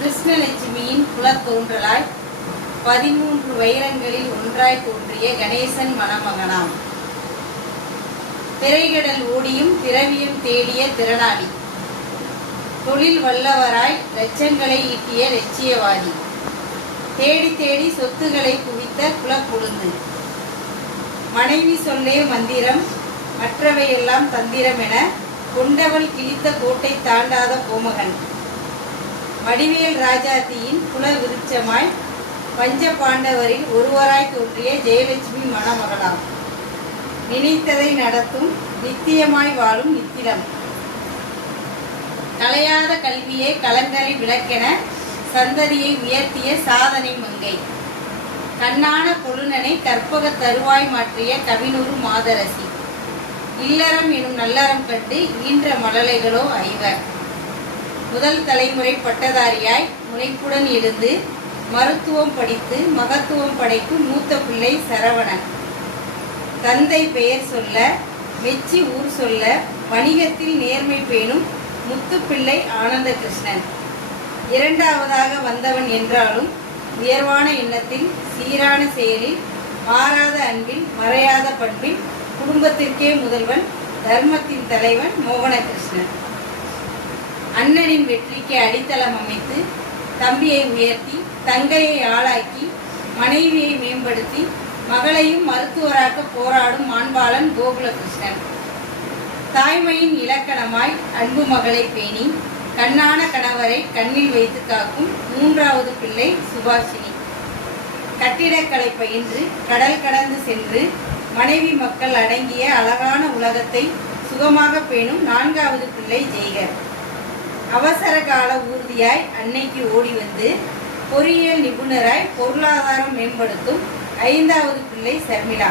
கிருஷ்ணலட்சுமியின் குலத்தோன்றலாய் 13 வைரங்களில் ஒன்றாய் தோன்றிய கணேசன் மணமகனாம். திரைகடல் ஓடியும் திரவியம் தேடிய திறனாளி, தொழில் வல்லவராய் லட்சங்களை ஈட்டிய லட்சியவாதி, தேடி தேடி சொத்துக்களை குவித்த குலக்கொழுந்து, மனைவி சொல்லே மந்திரம் மற்றவையெல்லாம் தந்திரம் என கொண்டவள் கிழித்த கோட்டை தாண்டாத கோமகன், வடிவேல் ராஜாத்தியின் குல விருட்சமாய் பஞ்ச பாண்டவரில் ஒருவராய் தோன்றிய ஜெயலட்சுமி மணமகளாம். நினைத்ததை நடத்தும் நித்தியமாய் வாழும் நித்திலம், கலையாத கல்வியை கலங்கரை விளக்கென சந்ததியை உயர்த்திய சாதனை மங்கை, கண்ணான கொழுநனை கற்பக தருவாய் மாற்றிய கவினூறு மாதரசி, இல்லறம் எனும் நல்லறம் கண்டு ஈன்ற மழலைகளோ ஐவர், முதல் தலைமுறை பட்டதாரியாய் முனைப்புடன் எழுந்து மருத்துவம் படித்து மகத்துவம் படைக்கும் மூத்த பிள்ளை சரவணன், தந்தை பெயர் சொல்ல மெச்சி ஊர் சொல்ல வணிகத்தில் நேர்மை பேணும் முத்துப்பிள்ளை ஆனந்த கிருஷ்ணன், இரண்டாவதாக வந்தவன் என்றாலும் உயர்வான எண்ணத்தில் சீரான செயலில் மாறாத அன்பில் மறையாத பண்பில் குடும்பத்திற்கே முதல்வன் தர்மத்தின் தலைவன் மோகனகிருஷ்ணன், அண்ணனின் வெற்றிக்கு அடித்தளம் அமைத்து தம்பியை உயர்த்தி தங்கையை ஆளாக்கி மனைவியை மேம்படுத்தி மகளையும் மருத்துவராக்க போராடும் மாண்பாளன் கோகுலகிருஷ்ணன், தாய்மையின் இலக்கணமாய் அன்பு மகளை பேணி கண்ணான கணவரை கண்ணில் வைத்து காக்கும் மூன்றாவது பிள்ளை சுபாஷினி, கட்டிடக்கலை பயின்று கடல் கடந்து சென்று மனைவி மக்கள் அடங்கிய அழகான உலகத்தை சுகமாக பேணும் நான்காவது பிள்ளை ஜெய்கர், அவசர கால ஊர்தியாய் அன்னைக்கு ஓடி வந்து பொறியியல் நிபுணராய் பொருளாதாரம் மேம்படுத்தும் ஐந்தாவது பிள்ளை சர்மிளா,